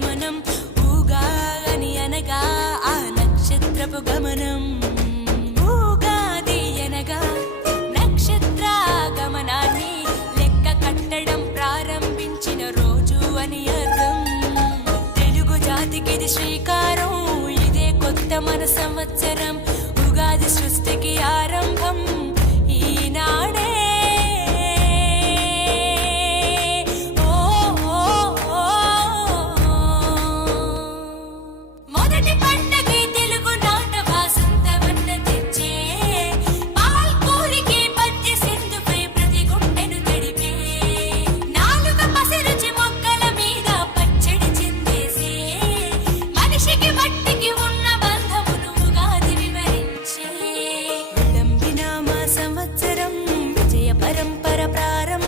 గమనం ఊగాని అనగా ఆ నక్షత్రపు గమనం ఊగాది అనగా నక్షత్ర గమనాన్ని లెక్క కట్టడం ప్రారంభించిన రోజు అని అర్థం తెలుగు జాతికిది శ్రీకారం ఇదే కొత్త మన సంవత్సరం